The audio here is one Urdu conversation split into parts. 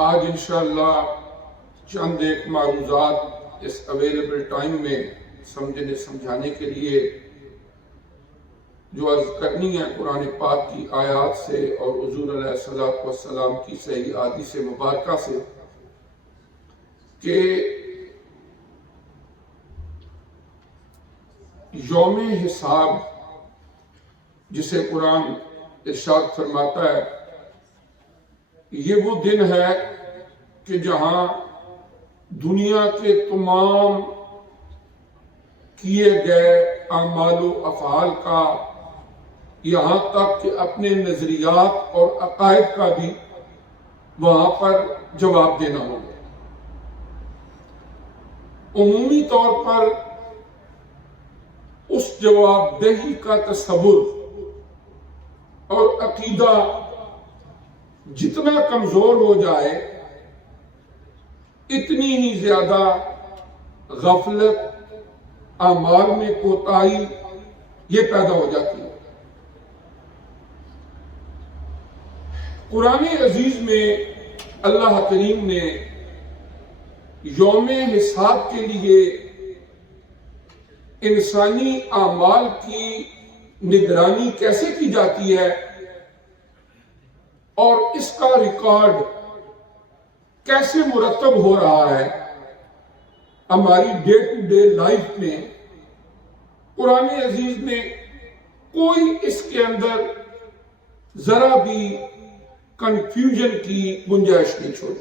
آج انشاءاللہ چند ایک معروضات اس اویلیبل ٹائم میں سمجھنے سمجھانے کے لیے جو عرض کرنی ہے قرآن پاک کی آیات سے اور حضور علیہ السلام کی صحیح حدیث مبارکہ سے کہ یوم حساب جسے قرآن ارشاد فرماتا ہے یہ وہ دن ہے کہ جہاں دنیا کے تمام کیے گئے اعمال و افعال کا یہاں تک کہ اپنے نظریات اور عقائد کا بھی وہاں پر جواب دینا ہوگا۔ عمومی طور پر اس جواب دہی کا تصور اور عقیدہ جتنا کمزور ہو جائے اتنی ہی زیادہ غفلت، اعمال میں کوتاہی یہ پیدا ہو جاتی ہے۔ قرآن عزیز میں اللہ کریم نے یوم حساب کے لیے انسانی اعمال کی نگرانی کیسے کی جاتی ہے اور اس کا ریکارڈ کیسے مرتب ہو رہا ہے ہماری ڈے ٹو ڈے لائف میں، قرآن عزیز نے کوئی اس کے اندر ذرا بھی کنفیوژن کی گنجائش نہیں چھوڑی۔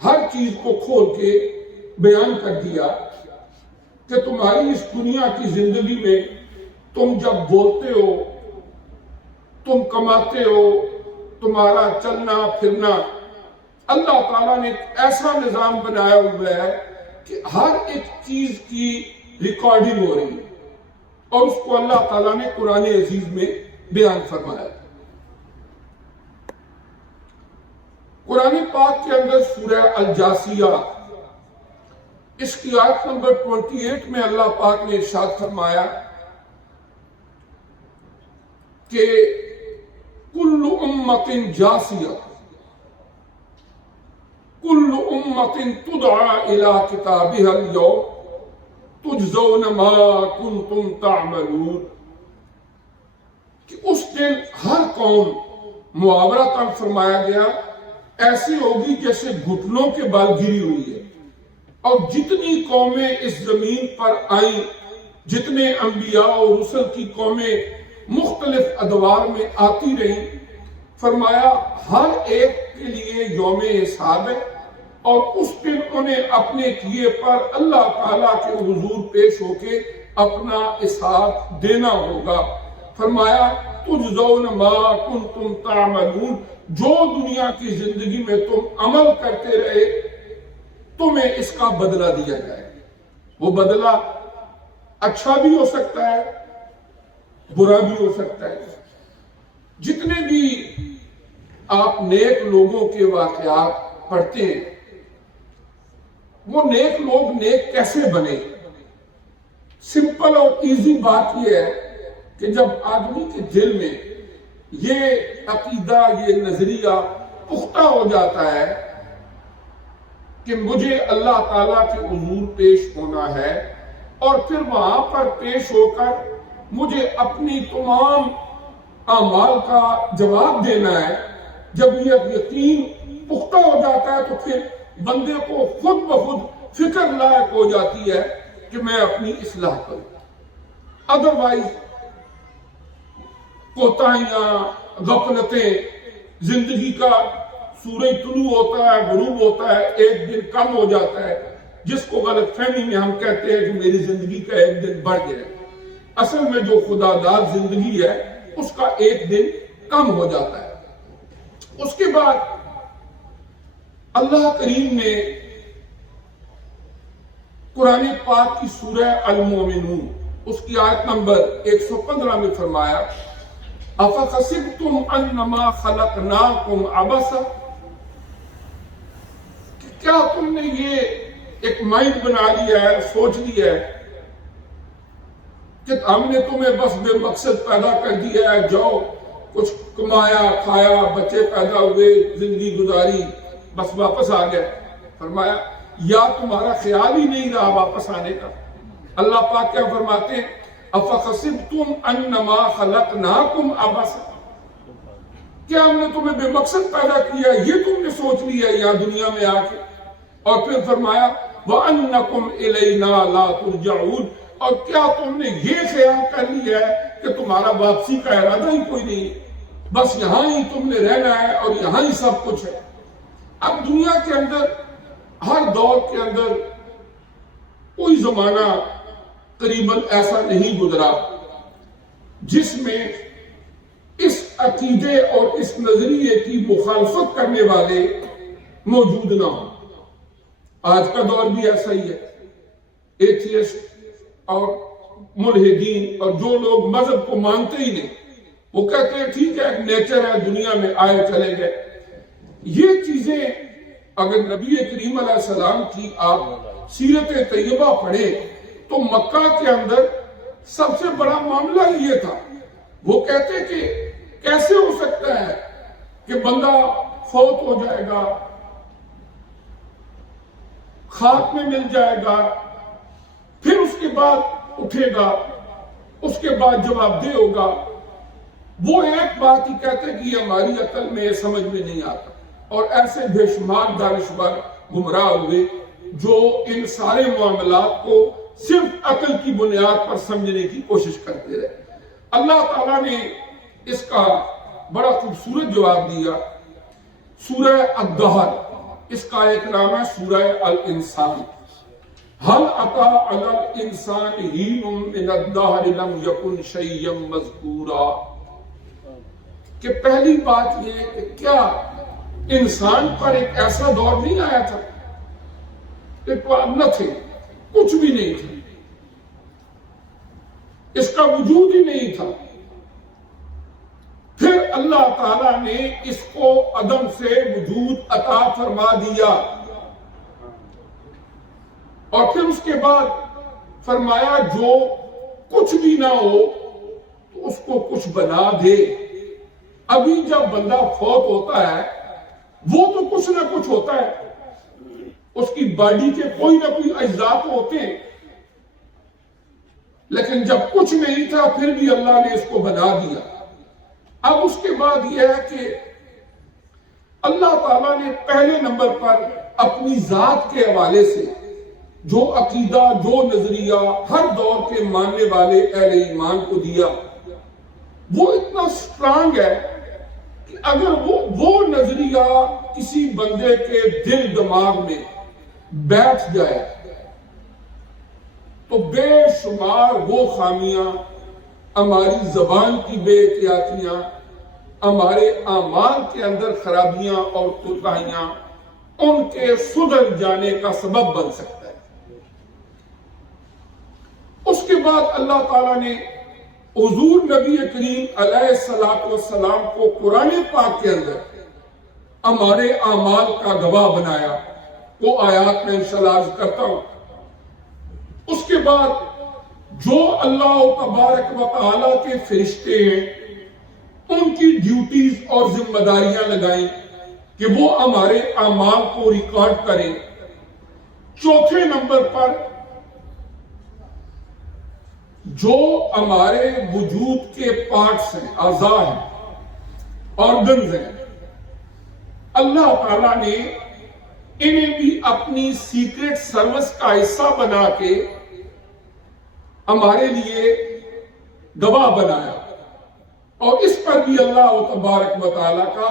ہر چیز کو کھول کے بیان کر دیا کہ تمہاری اس دنیا کی زندگی میں تم جب بولتے ہو، تم کماتے ہو، تمہارا چلنا پھرنا، اللہ تعالیٰ نے ایک ایسا نظام بنایا ہوا ہے کہ ہر ایک چیز کی ریکارڈنگ ہو رہی ہے اور اس کو اللہ تعالیٰ نے قرآن عزیز میں بیان فرمایا۔ قرآن پاک کے اندر سورہ الجاثیہ اس کی آیت نمبر 28 میں اللہ پاک نے ارشاد فرمایا کہ کل امت جاسیہ کل امت تدعا الی کتابها اليوم تجزون ما کنتم تعملون، کہ اس دن ہر قوم محاورتاً فرمایا گیا ایسی ہوگی جیسے گھٹنوں کے بال گری ہوئی ہے، اور جتنی قومیں اس زمین پر آئیں، جتنے انبیاء اور رسل کی قومیں مختلف ادوار میں آتی رہیں، فرمایا ہر ایک کے لیے یوم حساب ہے اور اس دن انہیں اپنے کیے پر اللہ تعالیٰ کے حضور پیش ہو کے اپنا حساب دینا ہوگا۔ فرمایا تجزون ما کنتم تعملون، جو دنیا کی زندگی میں تم عمل کرتے رہے تمہیں اس کا بدلہ دیا جائے۔ وہ بدلہ اچھا بھی ہو سکتا ہے، برا بھی ہو سکتا ہے۔ جتنے بھی آپ نیک لوگوں کے واقعات پڑھتے ہیں، وہ نیک لوگ نیک کیسے بنے؟ سمپل اور ایزی بات یہ ہے کہ جب آدمی کے دل میں یہ عقیدہ، یہ نظریہ پختہ ہو جاتا ہے کہ مجھے اللہ تعالیٰ کے حضور پیش ہونا ہے اور پھر وہاں پر پیش ہو کر مجھے اپنی تمام اعمال کا جواب دینا ہے، جب یہ یقین پختہ ہو جاتا ہے تو پھر بندے کو خود بخود فکر لائق ہو جاتی ہے کہ میں اپنی اصلاح کروں۔ ادروائز کوتاہیاں، غفلتیں، زندگی کا سورج طلوع ہوتا ہے، غروب ہوتا ہے، ایک دن کم ہو جاتا ہے، جس کو غلط فہمی میں ہم کہتے ہیں کہ میری زندگی کا ایک دن بڑھ گیا ہے۔ اصل میں جو خدا داد زندگی ہے اس کا ایک دن کم ہو جاتا ہے۔ اس کے بعد اللہ کریم نے قرآن پاک کی سورہ المومنون اس کی آیت نمبر 115 میں فرمایا افحسبتم انما خلقناکم عبثا، کہ کیا تم نے یہ ایک مائنڈ بنا لیا ہے، سوچ لیا ہے کہ ہم نے تمہیں بس بے مقصد پیدا کر دیا ہے، جاؤ کچھ کمایا کھایا، بچے پیدا ہوئے، زندگی گزاری، بس واپس آ گئے. فرمایا یا تمہارا خیال ہی نہیں رہا واپس آنے کا. اللہ پاک کیا فرماتے ہیں افحسبتم انما خلقناکم عبثا, کیا ہم نے تمہیں بے مقصد پیدا کیا, یہ تم نے سوچ لیا یہاں دنیا میں آ کے. اور پھر فرمایا وَأَنَّكُمْ إِلَيْنَا لَا تُرْجَعُونَ, اور کیا تم نے یہ خیال کر لیا ہے کہ تمہارا واپسی کا ارادہ ہی کوئی نہیں ہے, بس یہاں ہی تم نے رہنا ہے اور یہاں ہی سب کچھ ہے. اب دنیا کے اندر ہر دور کے اندر کوئی زمانہ قریباً ایسا نہیں گزرا جس میں اس عقیدے اور اس نظریے کی مخالفت کرنے والے موجود نہ ہوں. آج کا دور بھی ایسا ہی ہے. ایتھیسٹ اور ملحدین اور جو لوگ مذہب کو مانتے ہی نہیں, وہ کہتے ہیں ٹھیک ہے ایک نیچر ہے, دنیا میں آئے چلے گئے. یہ چیزیں اگر نبی کریم علیہ السلام کی آپ سیرت طیبہ پڑھیں تو مکہ کے اندر سب سے بڑا معاملہ یہ تھا. وہ کہتے کہ کیسے ہو سکتا ہے کہ بندہ فوت ہو جائے گا, خاک میں مل جائے گا, پھر اس کے بعد اٹھے گا, اس کے بعد جواب دہ ہوگا. وہ ایک بات ہی کہتے کہ یہ ہماری عقل میں سمجھ میں نہیں آتا. اور ایسے بے شمار دانشور گمراہ ہوئے جو ان سارے معاملات کو صرف عقل کی بنیاد پر سمجھنے کی کوشش کرتے رہے. اللہ تعالیٰ نے اس کا بڑا خوبصورت جواب دیا. سورہ الدہر, اس کا ایک نام ہے سورہ الانسان. هل أتى على الإنسان حين من الدهر لم يكن شيئا مذكورا, کہ پہلی بات یہ کہ کیا انسان پر ایک ایسا دور نہیں آیا تھا, ایک نتھنگ, کچھ بھی نہیں تھا, اس کا وجود ہی نہیں تھا. پھر اللہ تعالیٰ نے اس کو عدم سے وجود عطا فرما دیا, اور پھر اس کے بعد فرمایا جو کچھ بھی نہ ہو تو اس کو کچھ بنا دے. ابھی جب بندہ فوت ہوتا ہے وہ تو کچھ نہ کچھ ہوتا ہے, اس کی باڈی کے کوئی نہ کوئی اجزاء تو ہوتے ہیں, لیکن جب کچھ نہیں تھا پھر بھی اللہ نے اس کو بنا دیا. اب اس کے بعد یہ ہے کہ اللہ تعالیٰ نے پہلے نمبر پر اپنی ذات کے حوالے سے جو عقیدہ, جو نظریہ ہر دور کے ماننے والے اہل ایمان کو دیا, وہ اتنا سٹرانگ ہے کہ اگر وہ نظریہ کسی بندے کے دل دماغ میں بیٹھ جائے تو بے شمار وہ خامیاں, ہماری زبان کی بے احتیاطیاں, ہمارے اعمال کے اندر خرابیاں اور کوتاہیاں, ان کے سدھر جانے کا سبب بن سکتا ہے. اس کے بعد اللہ تعالیٰ نے حضور نبی کریم علیہ السلام کو قرآن پاک کے اندر ہمارے اعمال کا گواہ بنایا. وہ آیات میں انشاءاللہ عرض کرتا ہوں. اس کے بعد جو اللہ تبارک و تعالیٰ کے فرشتے ہیں ان کی ڈیوٹیز اور ذمہ داریاں لگائیں کہ وہ ہمارے اعمال کو ریکارڈ کریں. چوتھے نمبر پر جو ہمارے وجود کے پارٹس ہیں, اعضاء ہیں, آرگنز ہیں, اللہ تعالیٰ نے انہیں بھی اپنی سیکرٹ سروس کا حصہ بنا کے ہمارے لیے گواہ بنایا. اور اس پر بھی اللہ تبارک و تعالیٰ کا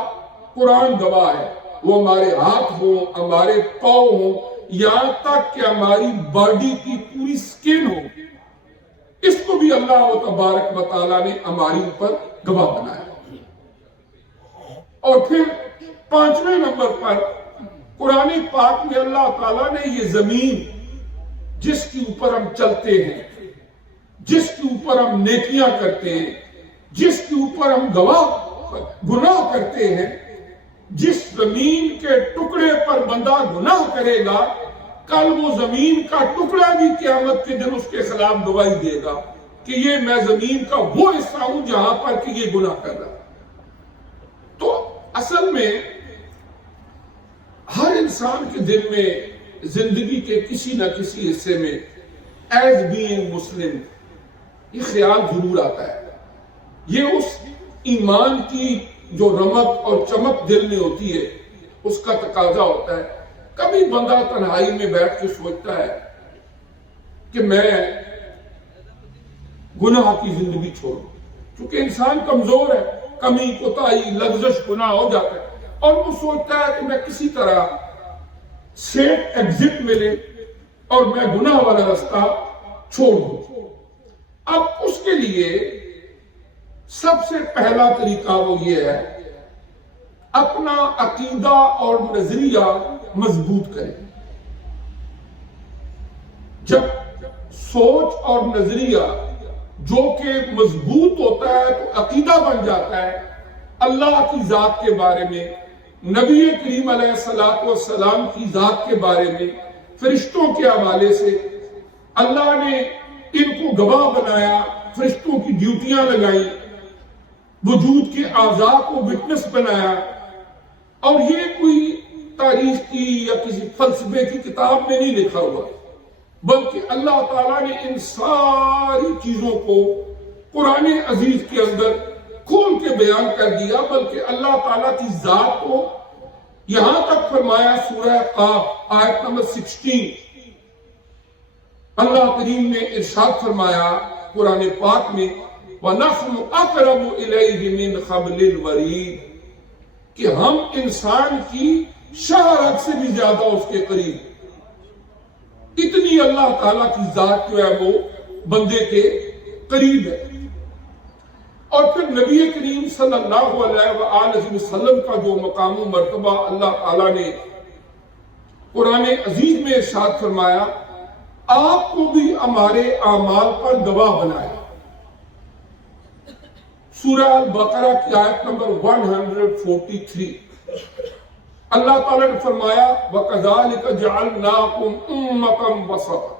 قرآن گواہ ہے. وہ ہمارے ہاتھ ہوں, ہمارے پاؤں ہوں, یہاں تک کہ ہماری باڈی کی پوری سکن ہو, اس کو بھی اللہ تبارک و تعالیٰ نے ہماری اوپر گواہ بنایا. اور پھر پانچویں نمبر پر قرآن پاک میں اللہ تعالیٰ نے یہ زمین جس کے اوپر ہم چلتے ہیں, جس کے اوپر ہم نیکیاں کرتے ہیں, جس کے اوپر ہم گناہ کرتے ہیں, جس زمین کے ٹکڑے پر بندہ گناہ کرے گا, کل وہ زمین کا ٹکڑا بھی قیامت کے دن اس کے خلاف گواہی دے گا کہ یہ میں زمین کا وہ حصہ ہوں جہاں پر کہ یہ گناہ کر رہا. تو اصل میں انسان کے دل میں زندگی کے کسی نہ کسی حصے میں ایز بینگ مسلم یہ خیال ضرور آتا ہے. یہ اس ایمان کی جو رمق اور چمک دل میں ہوتی ہے اس کا تقاضا ہوتا ہے. کبھی بندہ تنہائی میں بیٹھ کے سوچتا ہے کہ میں گناہ کی زندگی چھوڑوں. چونکہ انسان کمزور ہے، کمی کوتاہی لغزش گناہ ہو جاتا ہے، اور وہ سوچتا ہے کہ میں کسی طرح سیف ایگزٹ ملے اور میں گناہ والا رستہ چھوڑ دوں. اب اس کے لیے سب سے پہلا طریقہ وہ یہ ہے اپنا عقیدہ اور نظریہ مضبوط کریں. جب سوچ اور نظریہ جو کہ مضبوط ہوتا ہے تو عقیدہ بن جاتا ہے اللہ کی ذات کے بارے میں، نبی کریم علیہ السلام کی ذات کے بارے میں، فرشتوں کے حوالے سے. اللہ نے ان کو گواہ بنایا، فرشتوں کی ڈیوٹیاں لگائیں، وجود کے اعضاء کو وٹنس بنایا. اور یہ کوئی تاریخ کی یا کسی فلسفے کی کتاب میں نہیں لکھا ہوا، بلکہ اللہ تعالیٰ نے ان ساری چیزوں کو قرآن عزیز کے اندر کھول کے بیان کر دیا. بلکہ اللہ تعالیٰ کی ذات کو یہاں تک فرمایا سورہ قاف آیت نمبر 16 اللہ کریم نے ارشاد فرمایا قرآن پاک میں وَنَحْنُ أَقْرَبُ إِلَيْهِ مِنْ حَبْلِ الْوَرِيدِ کہ ہم انسان کی شاہ رگ سے بھی زیادہ اس کے قریب. اتنی اللہ تعالیٰ کی ذات جو ہے وہ بندے کے قریب ہے. اور پھر نبی کریم صلی اللہ علیہ وآلہ وسلم کا جو مقام و مرتبہ اللہ تعالیٰ نے قرآن عزیز میں ارشاد فرمایا آپ کو بھی ہمارے اعمال پر گواہ بنایا. سورہ البقرہ کی آیت نمبر 143 اللہ تعالیٰ نے فرمایا وَكَذَلِكَ جَعَلْنَاكُمْ أُمَّةً وَسَطًا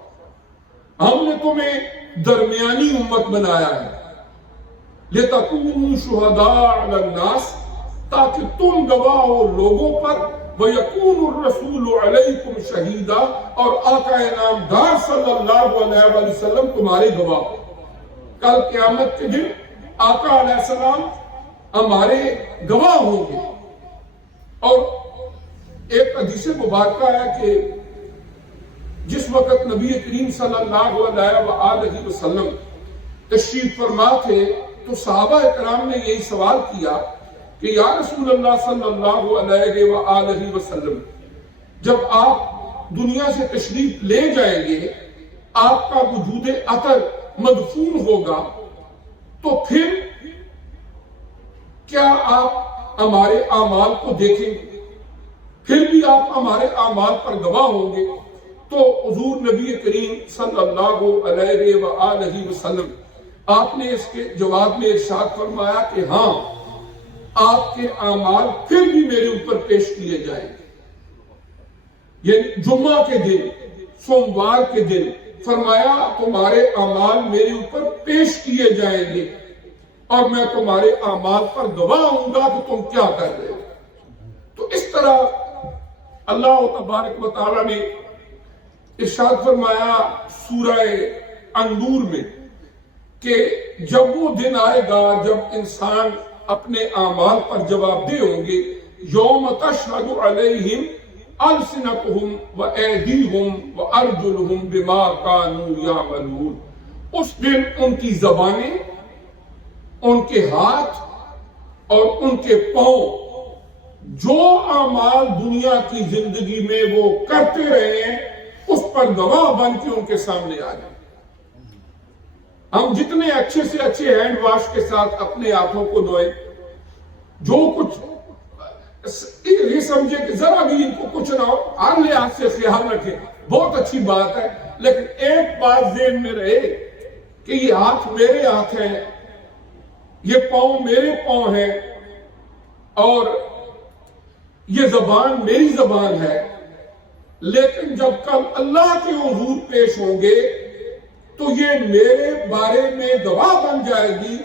ہم نے تمہیں درمیانی امت بنایا ہے لِتَكُونُوا شُهَدَاءَ عَلَى النَّاسِ تاکہ تم گواہ ہو لوگوں پر وَيَكُونُ الرَّسُولُ عَلَيْكُمْ شَهِيدًا اور آقا انعامدار صلی اللہ علیہ وسلم تمہارے گواہ. کل قیامت کے دن آقا علیہ السلام ہمارے گواہ ہوں گے. اور ایک حدیث مبارکہ ہے کہ جس وقت نبی کریم صلی اللہ علیہ وآلہ وسلم تشریف فرما تھے تو صحابہ اکرام نے یہی سوال کیا کہ یا رسول اللہ صلی اللہ علیہ وآلہ وسلم جب آپ دنیا سے تشریف لے جائیں گے آپ کا وجود اثر مدفون ہوگا تو پھر کیا آپ ہمارے اعمال کو دیکھیں گے؟ پھر بھی آپ ہمارے اعمال پر گواہ ہوں گے؟ تو حضور نبی کریم صلی اللہ علیہ وآلہ وسلم آپ نے اس کے جواب میں ارشاد فرمایا کہ ہاں آپ کے اعمال پھر بھی میرے اوپر پیش کیے جائیں گے. یعنی جمعہ کے دن، سوموار کے دن فرمایا تمہارے اعمال میرے اوپر پیش کیے جائیں گے اور میں تمہارے اعمال پر گواہ ہوں گا کہ تم کیا کر رہے ہو. تو اس طرح اللہ تبارک و تعالیٰ نے ارشاد فرمایا سورہ النور میں کہ جب وہ دن آئے گا جب انسان اپنے اعمال پر جواب دہ ہوں گے یوم تشہد علیہم السنتہم وایدیہم وارجلہم بما کانوا یعملون. اس دن ان کی زبانیں، ان کے ہاتھ اور ان کے پاؤں جو اعمال دنیا کی زندگی میں وہ کرتے رہے ہیں اس پر گواہ بن کے ان کے سامنے آ جائیں. ہم جتنے اچھے سے اچھے ہینڈ واش کے ساتھ اپنے ہاتھوں کو دھوئیں، جو کچھ یہ سمجھے کہ ذرا بھی ان کو کچھ نہ ہو، ہر لحاظ سے خیال رکھیں، بہت اچھی بات ہے، لیکن ایک بات ذہن میں رہے کہ یہ ہاتھ میرے ہاتھ ہیں، یہ پاؤں میرے پاؤں ہیں اور یہ زبان میری زبان ہے. لیکن جب کل اللہ کے حضور پیش ہوں گے تو یہ میرے بارے میں گواہ بن جائے گی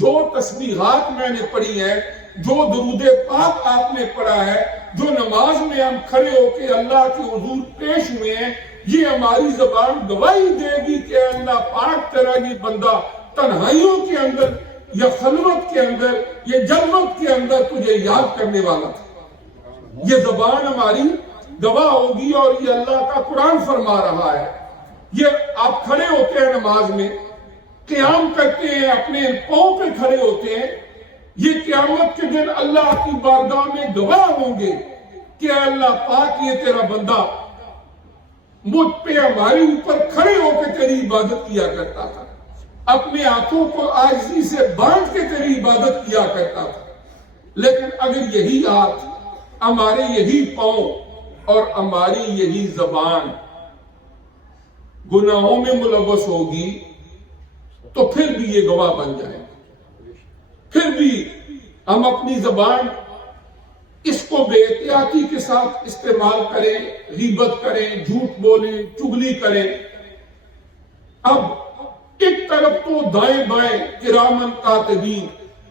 جو تسبیحات میں نے پڑھی ہیں، جو درود پاک آپ نے پڑھا ہے، جو نماز میں ہم کھڑے ہو کے اللہ کے حضور پیش ہوئے ہیں، یہ ہماری زبان گواہی دے گی کہ اللہ پاک تیرا یہ بندہ تنہائیوں کے اندر یا خلوت کے اندر یا جلوت کے اندر تجھے یاد کرنے والا تھا۔ یہ زبان ہماری گواہ ہوگی، اور یہ اللہ کا قرآن فرما رہا ہے۔ یہ آپ کھڑے ہوتے ہیں نماز میں، قیام کرتے ہیں، اپنے پاؤں پہ کھڑے ہوتے ہیں، یہ قیامت کے دن اللہ کی بارگاہ میں گواہ ہوں گے کہ اے اللہ پاک یہ تیرا بندہ مجھ پہ ہمارے اوپر کھڑے ہو کے تیری عبادت کیا کرتا تھا، اپنے ہاتھوں کو عاجزی سے باندھ کے تیری عبادت کیا کرتا تھا، لیکن اگر یہی ہاتھ، ہمارے یہی پاؤں اور ہماری یہی زبان گناہوں میں ملوث ہوگی تو پھر بھی یہ گواہ بن جائے گا۔ پھر بھی ہم اپنی زبان اس کو بے احتیاطی کے ساتھ استعمال کریں، غیبت کریں، جھوٹ بولیں، چغلی کریں۔ اب ایک طرف تو دائیں بائیں کرامن کاتبین،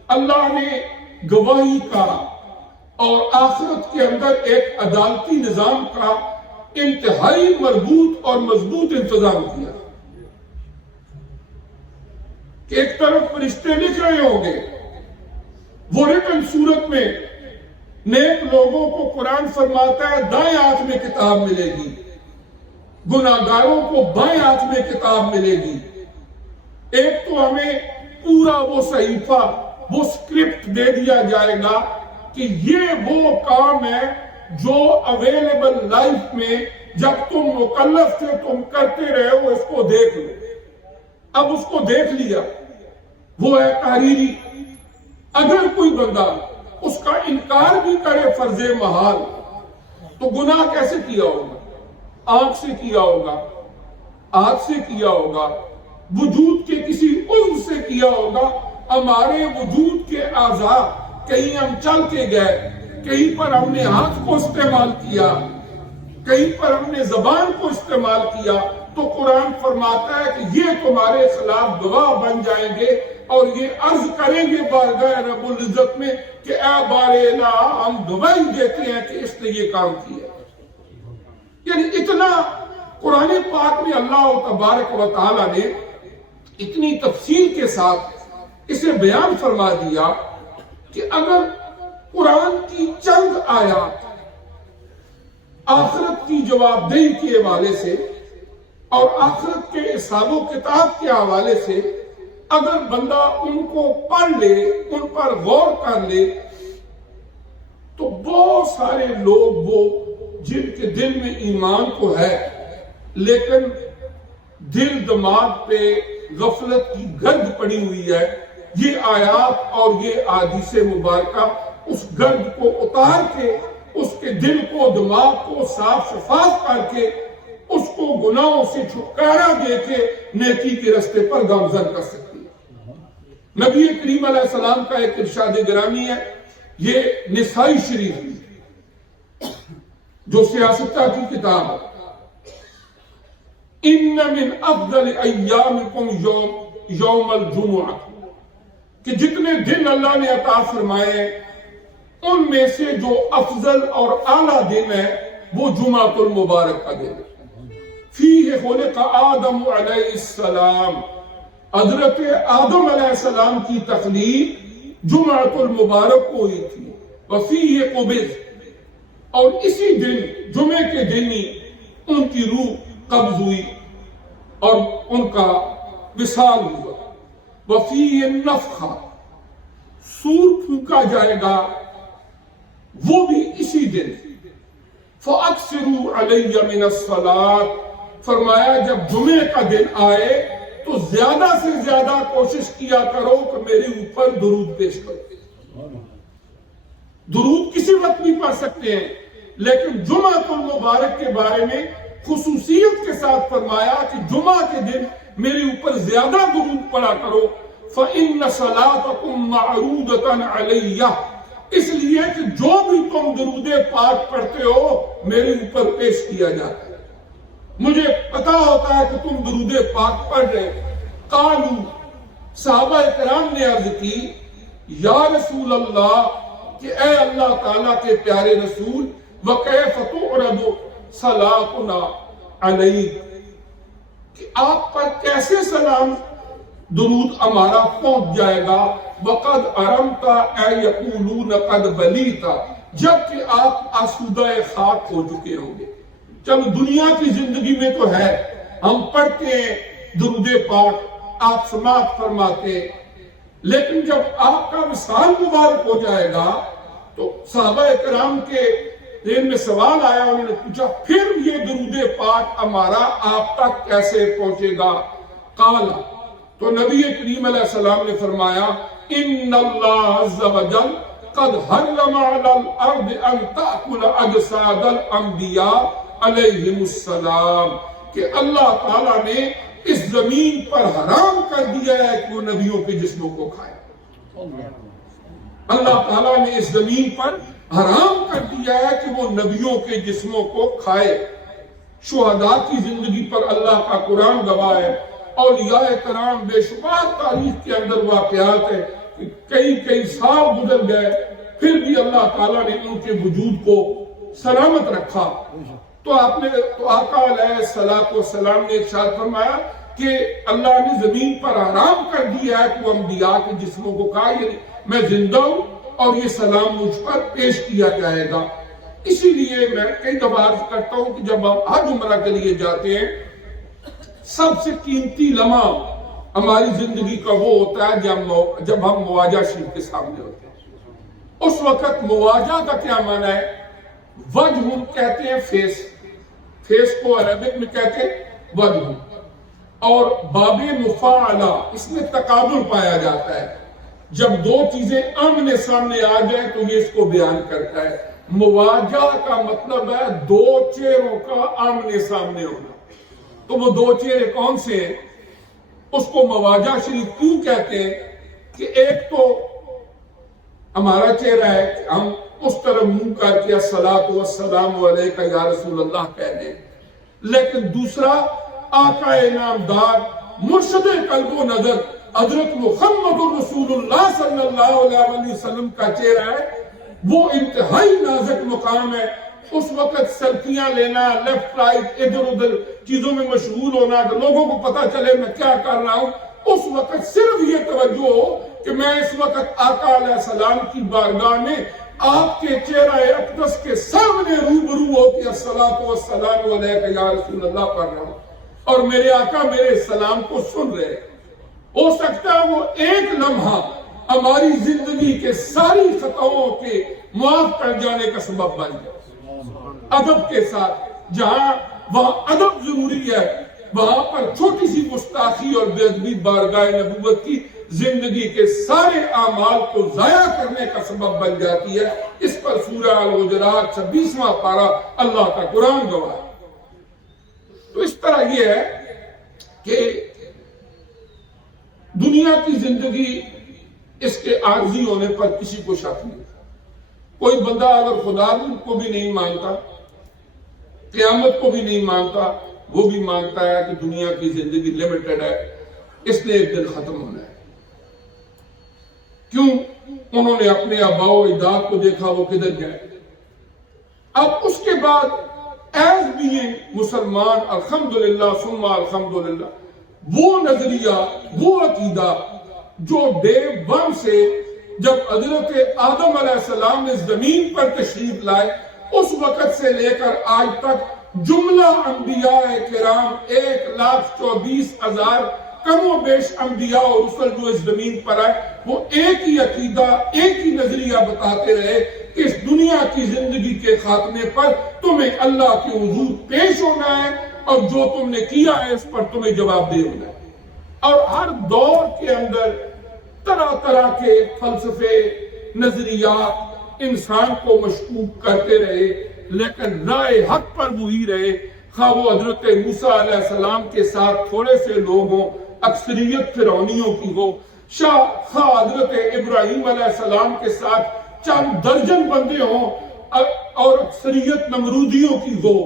اللہ نے گواہی کا اور آخرت کے اندر ایک عدالتی نظام کا انتہائی مربوط اور مضبوط انتظام کیا کہ ایک طرف فرشتے لکھ رہے ہوں گے، وہ ریٹن صورت میں نیک لوگوں کو قرآن فرماتا ہے دائیں ہاتھ میں کتاب ملے گی، گناہگاروں کو بائیں ہاتھ میں کتاب ملے گی۔ ایک تو ہمیں پورا وہ صحیفہ، وہ سکرپٹ دے دیا جائے گا کہ یہ وہ کام ہے جو اویلیبل لائف میں جب تم مکلف تھے تم کرتے رہے ہو، اس کو دیکھ لو۔ اب اس کو دیکھ لیا، وہ ہے تحریری۔ اگر کوئی بندہ اس کا انکار بھی کرے فرض محال تو گناہ کیسے کیا ہوگا؟ آنکھ سے کیا ہوگا، ہاتھ سے کیا ہوگا، وجود کے کسی عضو سے کیا ہوگا۔ ہمارے وجود کے اعضاء، کہیں ہم چل کے گئے، کہیں پر ہم نے ہاتھ کو استعمال کیا، کہیں پر ہم نے زبان کو استعمال کیا، تو قرآن فرماتا ہے کہ یہ تمہارے خلاف گواہ بن جائیں گے اور یہ عرض کریں گے بارگاہ رب العزت میں کہ اے بار الہ، ہم گواہی دیتے ہیں کہ اس نے یہ کام کیا۔ یعنی اتنا قرآن پاک میں اللہ تبارک و تعالی نے اتنی تفصیل کے ساتھ اسے بیان فرما دیا کہ اگر قرآن کی چند آیات آخرت کی جواب دہی کے حوالے سے اور آخرت کے حساب و کتاب کے حوالے سے اگر بندہ ان کو پڑھ لے، ان پر غور کر لے، تو بہت سارے لوگ وہ جن کے دل میں ایمان تو ہے لیکن دل دماغ پہ غفلت کی گرد پڑی ہوئی ہے، یہ آیات اور یہ احادیث مبارکہ اس گرد کو اتار کے، اس کے دل کو، دماغ کو صاف شفاف کر کے، اس کو گناہوں سے چھٹکارا دے کے نیکی کے راستے پر گامزن کر سکتی ہے۔ نبی کریم علیہ السلام کا ایک ارشاد گرامی ہے، یہ نسائی شریف جو سیاستہ کی کتاب ہے، ان من افضل ایامکم یوم الجمعہ، کہ جتنے دن اللہ نے عطا فرمائے ہیں ان میں سے جو افضل اور اعلیٰ دن ہے وہ جمعۃ المبارک کا دن ہے۔ فیہ خلق آدم علیہ السلام، حضرت آدم علیہ السلام کی تخلیق جمعۃ المبارک کو ہوئی تھی۔ وفیہ قبض، اور اسی دن جمعے کے دن ہی ان کی روح قبض ہوئی اور ان کا وصال ہوا۔ وفیہ نفخہ، سور پھونکا جائے گا، وہ بھی اسی دن۔ فَأَكْثِرُوا عَلَيَّ مِنَ الصَّلَاةِ، فرمایا جب جمعے کا دن آئے تو زیادہ سے زیادہ کوشش کیا کرو کہ میرے اوپر درود پیش کرو۔ درود کسی وقت بھی پڑھ سکتے ہیں، لیکن جمعۃ المبارک کے بارے میں خصوصیت کے ساتھ فرمایا کہ جمعہ کے دن میرے اوپر زیادہ درود پڑھا کرو۔ فَإِنَّ صَلَاتَكُمْ مَعْرُودَةً عَلَيَّ، اس لیے کہ جو بھی تم درود پاک پڑھتے ہو میرے اوپر پیش کیا جاتا ہے، مجھے پتا ہوتا ہے کہ تم درود پاک پڑھ رہے۔ قالوا، صحابہ کرام نے عرض کی، یا رسول اللہ کہ اے اللہ تعالیٰ کے پیارے رسول وَكَيْفَ تُعْرَضُ صَلَاتُنَا عَلَيْكَ، کہ آپ پر کیسے سلام درود ہمارا پہنچ جائے گا، وَقَدْ أَرَمْتَ أَن يَقُولُونَ قَدْ بَلِيتَ، جبکہ آپ آسودہ خاک ہو چکے ہوں گے۔ چلو دنیا کی زندگی میں تو ہے، ہم پڑھتے ہیں درود پاک، آپ سماعت فرماتے ہیں، لیکن جب آپ کا وصال مبارک ہو جائے گا تو صحابہ کرام کے ذہن میں سوال آیا، انہوں نے پوچھا پھر یہ درود پاک ہمارا آپ تک کیسے پہنچے گا؟ قال، تو نبی کریم علیہ السلام نے فرمایا ان اللہ عز وجل قد حرم علی الارض ان تأکل اجساد الانبیاء علیہم السلام، کہ اللہ تعالیٰ نے اس زمین پر حرام کر دیا ہے کہ وہ نبیوں کے جسموں کو کھائے۔ اللہ تعالیٰ نے اس زمین پر حرام کر دیا ہے کہ وہ نبیوں کے جسموں کو کھائے۔ شہداء کی زندگی پر اللہ کا قرآن گواہ ہے، اولیاء کرام بے شمار تاریخ کے اندر واقعات ہیں کہ کئی سال گزر گئے پھر بھی اللہ تعالیٰ نے ان کے وجود کو سلامت رکھا۔ تو آقا علیہ السلام نے ارشاد فرمایا کہ اللہ نے زمین پر حرام کر دیا ہے کہ وہ انبیاء کے جسموں کو کھائے، یعنی میں زندہ ہوں اور یہ سلام مجھ پر پیش کیا جائے گا۔ اسی لیے میں کئی دفعہ عرض کرتا ہوں کہ جب آپ حج عمرہ کے لیے جاتے ہیں، سب سے قیمتی لمحہ ہماری زندگی کا وہ ہوتا ہے جب ہم مواجہ شریف کے سامنے ہوتے ہیں۔ اس وقت مواجہ کا کیا معنی ہے؟ وجہ کہتے ہیں فیس کو عربک میں کہتے ہیں وجہ، اور باب مفاعلہ اس میں تقابل پایا جاتا ہے، جب دو چیزیں آمنے سامنے آ جائیں تو یہ اس کو بیان کرتا ہے۔ مواجہ کا مطلب ہے دو چہروں کا آمنے سامنے ہونا، تو وہ دو چہرے کون سے ہیں؟ اس کو مواجہ شریف کیوں کہتے ہیں کہ ایک تو ہمارا چہرہ ہے کہ ہم اس طرح منہ کر کے الصلاۃ والسلام علیک یا رسول اللہ کہہ دیں، لیکن دوسرا آقا انعامدار مرشد قلب و نظر حضرت محمد رسول اللہ صلی اللہ علیہ وسلم کا چہرہ ہے، وہ انتہائی نازک مقام ہے۔ اس وقت سیلفیاں لینا، لیفٹ رائٹ ادھر ادھر چیزوں میں مشغول ہونا کہ لوگوں کو پتا چلے میں کیا کر رہا ہوں، اس وقت صرف یہ توجہ ہو کہ میں اس وقت آقا علیہ السلام کی بارگاہ میں آپ کے چہرہ اقدس کے سامنے روبرو ہو کہ الصلاۃ والسلام علیک یا رسول اللہ پڑھ رہا ہوں اور میرے آقا میرے سلام کو سن رہے۔ ہو سکتا ہے وہ ایک لمحہ ہماری زندگی کے ساری خطاؤں کے معاف کر جانے کا سبب بن جائے۔ ادب کے ساتھ جہاں وہاں ادب ضروری ہے، وہاں پر چھوٹی سی گستاخی اور بے ادبی بارگاہ نبوت کی زندگی کے سارے اعمال کو ضائع کرنے کا سبب بن جاتی ہے۔ اس پر سورہ الحجرات 26واں پارہ اللہ کا قرآن گواہ ہے۔ تو اس طرح یہ ہے کہ دنیا کی زندگی اس کے عارضی ہونے پر کسی کو شک نہیں۔ کوئی بندہ اگر خدا کو بھی نہیں مانتا، قیامت کو بھی نہیں مانتا، وہ بھی مانتا ہے کہ دنیا کی زندگی لیمیٹڈ ہے، اس نے ایک دن ختم ہونا ہے۔ کیوں؟ انہوں نے اپنے آباء و اجداد کو دیکھا وہ کدھر گئے۔ اب اس کے بعد ایز بینگ مسلمان الحمدللہ ثم الحمدللہ، وہ نظریہ، وہ عقیدہ جو ڈے ون سے جب حضرت آدم علیہ السلام نے زمین پر تشریف لائے اس وقت سے لے کر آج تک جملہ انبیاء کرام 1,24,000 کم و بیش انبیاء اور رسل جو اس زمین پر آئے، وہ ایک ہی عقیدہ، ایک ہی نظریہ بتاتے رہے کہ اس دنیا کی زندگی کے خاتمے پر تمہیں اللہ کے حضور پیش ہونا ہے اور جو تم نے کیا ہے اس پر تمہیں جواب دہ ہونا ہے۔ اور ہر دور کے اندر طرح طرح کے فلسفے، نظریات انسان کو مشکوک کرتے رہے، لیکن راہ حق پر وہی رہے، خواہ وہ حضرت موسیٰ علیہ السلام کے ساتھ تھوڑے سے لوگ ہوں، اکثریت فرعونیوں کی ہو، خواہ حضرت ابراہیم علیہ السلام کے ساتھ چند درجن بندے ہوں اور اکثریت نمرودیوں کی ہو،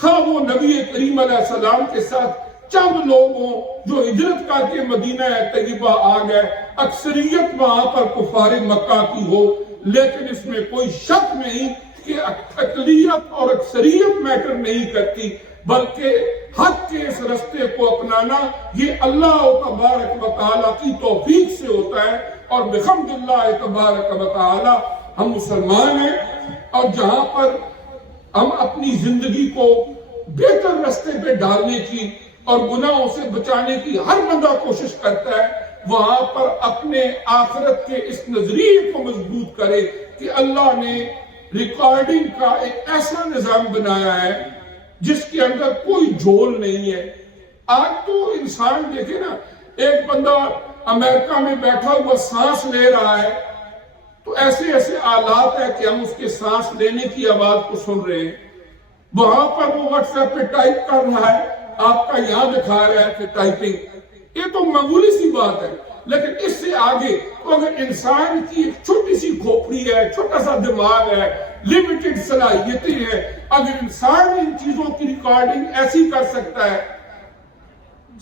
خواہ وہ نبی کریم علیہ السلام کے ساتھ چند لوگ ہوں جو ہجرت کر کے مدینہ طیبہ آ گئے، اکثریت وہاں پر کفار مکہ کی ہو، لیکن اس میں کوئی شک نہیں کہ اقلیت اور اکثریت میٹر نہیں کرتی، بلکہ حق کے اس رستے کو اپنانا یہ اللہ تبارک و تعالیٰ کی توفیق سے ہوتا ہے۔ اور بحمد اللہ تبارک و تعالیٰ ہم مسلمان ہیں، اور جہاں پر ہم اپنی زندگی کو بہتر رستے پہ ڈالنے کی اور گناہوں سے بچانے کی ہر بندہ کوشش کرتا ہے، وہاں پر اپنے آخرت کے اس نظریے کو مضبوط کرے کہ اللہ نے ریکارڈنگ کا ایک ایسا نظام بنایا ہے جس کے اندر کوئی جھول نہیں ہے۔ آج تو انسان دیکھے نا، ایک بندہ امریکہ میں بیٹھا ہوا سانس لے رہا ہے تو ایسے ایسے آلات ہے کہ ہم اس کے سانس لینے کی آواز کو سن رہے ہیں، وہاں پر وہ واٹس ایپ پہ ٹائپ کر رہا ہے، آپ کا یہاں دکھا رہا ہے کہ ٹائپنگ۔ یہ تو معمولی سی بات ہے، لیکن اس سے آگے تو اگر انسان کی ایک چھوٹی سی کھوپڑی ہے، چھوٹا سا دماغ ہے، لمیٹڈ صلاحیتیں ہیں، اگر انسان ان چیزوں کی ریکارڈنگ ایسی کر سکتا ہے،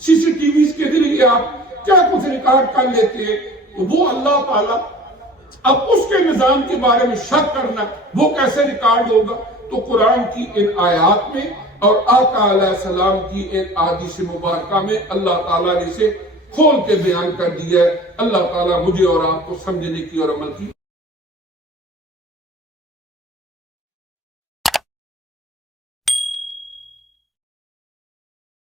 سی سی ٹی ویز کے ذریعے آپ کیا کچھ ریکارڈ کر لیتے ہیں، وہ اللہ تعالیٰ اب اس کے نظام کے بارے میں شک کرنا وہ کیسے ریکارڈ ہوگا؟ تو قرآن کی ان آیات میں اور آقا علیہ السلام کی ان احادیث مبارکہ میں اللہ تعالیٰ نے اسے کھول کے بیان کر دیا ہے۔ اللہ تعالیٰ مجھے اور آپ کو سمجھنے کی اور عمل کی